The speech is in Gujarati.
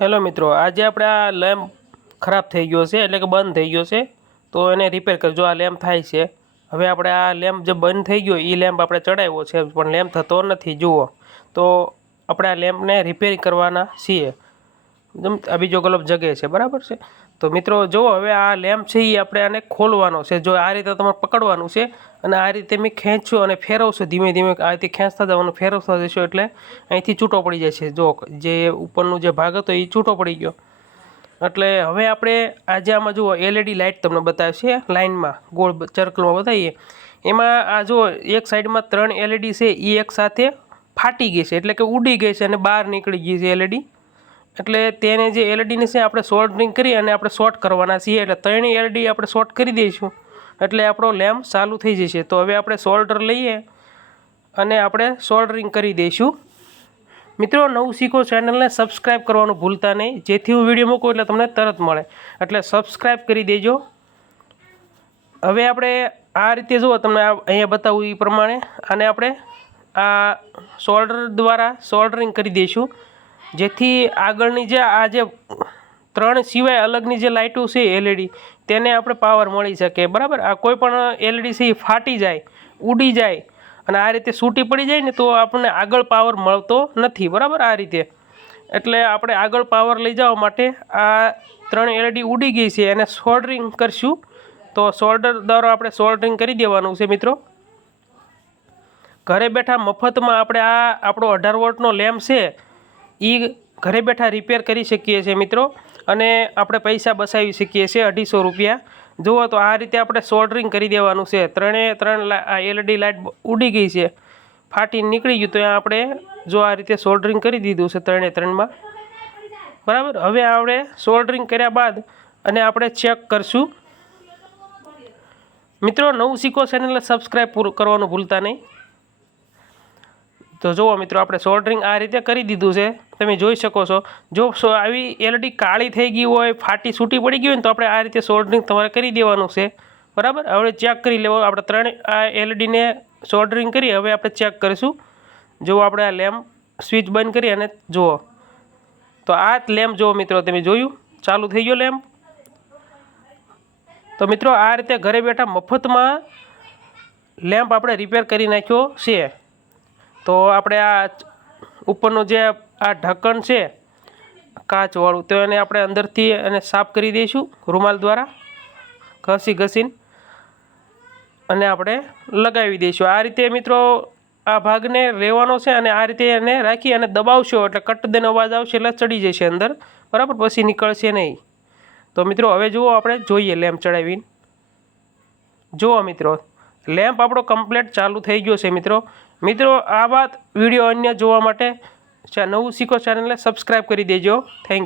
હેલો મિત્રો, આજે આપણે આ લેમ્પ ખરાબ થઈ ગયો છે, એટલે કે બંધ થઈ ગયો છે, તો એને રિપેર કરજો, આ લેમ્પ થાય છે. હવે આપણે આ લેમ્પ જે બંધ થઈ ગયો એ લેમ્પ આપણે ચડાવ્યો છે, પણ લેમ્પ થતો નથી, જુઓ. તો આપણે આ લેમ્પને રિપેર કરવાના છીએ. આ બીજો ગલબ જગે છે, બરાબર છે? તો મિત્રો, જુઓ, હવે આ લેમ્પ છે એ આપણે આને ખોલવાનો છે. જો આ રીતે તમારે પકડવાનું છે અને આ રીતે મેં ખેંચ્યું અને ફેરવશો ધીમે ધીમે, આ રીતે ખેંચતા જવાનું ફેરવતા જશો એટલે અહીંથી છૂટો પડી જાય છે. જો જે ઉપરનું જે ભાગ હતો એ છૂટો પડી ગયો. એટલે હવે આપણે આજે આમાં જુઓ એલઈડી લાઇટ તમને બતાવશે લાઇનમાં, ગોળ ચર્કલમાં બતાવીએ. એમાં આ જુઓ, એક સાઈડમાં ત્રણ એલઈડી છે એ એક સાથે ફાટી ગઈ છે. એટલે કે ઉડી ગઈ છે અને બહાર નીકળી ગઈ છે એલઈડી એટલે તેને જે એલઈડીને છે, આપણે સોલ્ડરિંગ કરી અને આપણે શોર્ટ કરવાના છીએ. એટલે ત્રણેય એલઈડી આપણે શોર્ટ કરી દઈશું. એટલે આપણો લેમ્પ ચાલુ થઈ જશે. તો હવે આપણે સોલ્ડર લઈએ અને આપણે સોલ્ડરિંગ કરી દઈશું. મિત્રો, નવું શીખો ચેનલને સબસ્ક્રાઈબ કરવાનું ભૂલતા નહીં. જેથી હું વીડિયો મૂકું એટલે તમને તરત મળે. એટલે સબસ્ક્રાઈબ કરી દેજો. હવે આપણે આ રીતે જુઓ, તમને અહીંયા બતાવું એ પ્રમાણે. આને આપણે આ સોલ્ડર દ્વારા સોલ્ડરિંગ કરી દઈશું. જેથી આગળની જે આ જે ત્રણ સિવાય અલગની જે લાઇટો છે એલઈડી, તેને આપણે પાવર મળી શકે. બરાબર? આ કોઈ પણ એલઈડી છે એ ફાટી જાય, ઉડી જાય અને આ રીતે સૂટી પડી જાય ને તો આપણને આગળ પાવર મળતો નથી. બરાબર? આ રીતે. એટલે આપણે આગળ પાવર લઈ જવા માટે આ ત્રણ એલઈડી ઉડી ગઈ છે. એને સોલ્ડરિંગ કરશું. તો સોલ્ડર દ્વારા આપણે સોલ્ડરિંગ કરી દેવાનું છે મિત્રો. ઘરે બેઠા મફતમાં આપણે આ આપણો અઢાર વોટનો લેમ્પ છે એ ઘરે બેઠા રિપેર કરી શકીએ છીએ મિત્રો. અને આપણે પૈસા બસાવી શકીએ છીએ અઢીસો રૂપિયા. જુઓ તો આ રીતે આપણે સોલ્ડરિંગ કરી દેવાનું છે. ત્રણે ત્રણ આ એલઈડી લાઇટ ઉડી ગઈ છે. ફાટી નીકળી ગયું તો આપણે જો આ રીતે સોલ્ડરિંગ કરી દીધું છે ત્રણે ત્રણમાં. બરાબર? હવે આપણે સોલ્ડરિંગ કર્યા બાદ અને આપણે ચેક કરશું. મિત્રો, નવું શીખો ચેનલને સબસ્ક્રાઈબ કરવાનું ભૂલતા નહીં. તો જુઓ મિત્રો, આપણે સોલ્ડરિંગ આ રીતે કરી દીધું છે. તમે જોઈ શકો છો. જો આવી એલઈડી કાળી થઈ ગઈ હોય, ફાટી છૂટી પડી ગઈ હોય ને તો આપણે આ રીતે સોલ્ડરિંગ તમારે કરી દેવાનું છે. બરાબર? હવે ચેક કરી લેવાનું આપણે ત્રણ આ એલઈડીને સોલ્ડરિંગ કરી હવે આપણે ચેક કરીશું. જો આપણે આ લેમ્પ સ્વિચ બંધ કરી અને જુઓ. તો આ લેમ્પ જુઓ મિત્રો, તમે જોયું? ચાલુ થઈ ગયો લેમ્પ તો મિત્રો, આ રીતે ઘરે બેઠા મફતમાં લેમ્પ આપણે રિપેર કરી નાખ્યો છે. તો આપણે આ ઉપરનો જે આ ઢક્કણ છે, કાચવાળું. તો એને આપણે અંદરથી એને સાફ કરી દઈશું રૂમાલ દ્વારા, ઘસી ઘસીને. અને આપણે લગાવી દઈશું. આ રીતે મિત્રો આ ભાગને રહેવાનો છે અને આ રીતે એને રાખી અને દબાવશો એટલે કટ દેનો અવાજ આવશે એટલે ચડી જશે અંદર. બરાબર? પછી નીકળશે નહીં. તો મિત્રો, હવે જુઓ આપણે જોઈએ લેમ્પ ચડાવીને. જુઓ મિત્રો, લેમ્પ આપણો કમ્પ્લેટ ચાલુ થઈ ગયો છે મિત્રો. મિત્રો, આ વાત વીડિયો અન્ય જોવા માટે નવું શીખો ચેનલને સબસ્ક્રાઈબ કરી દેજો. થેન્ક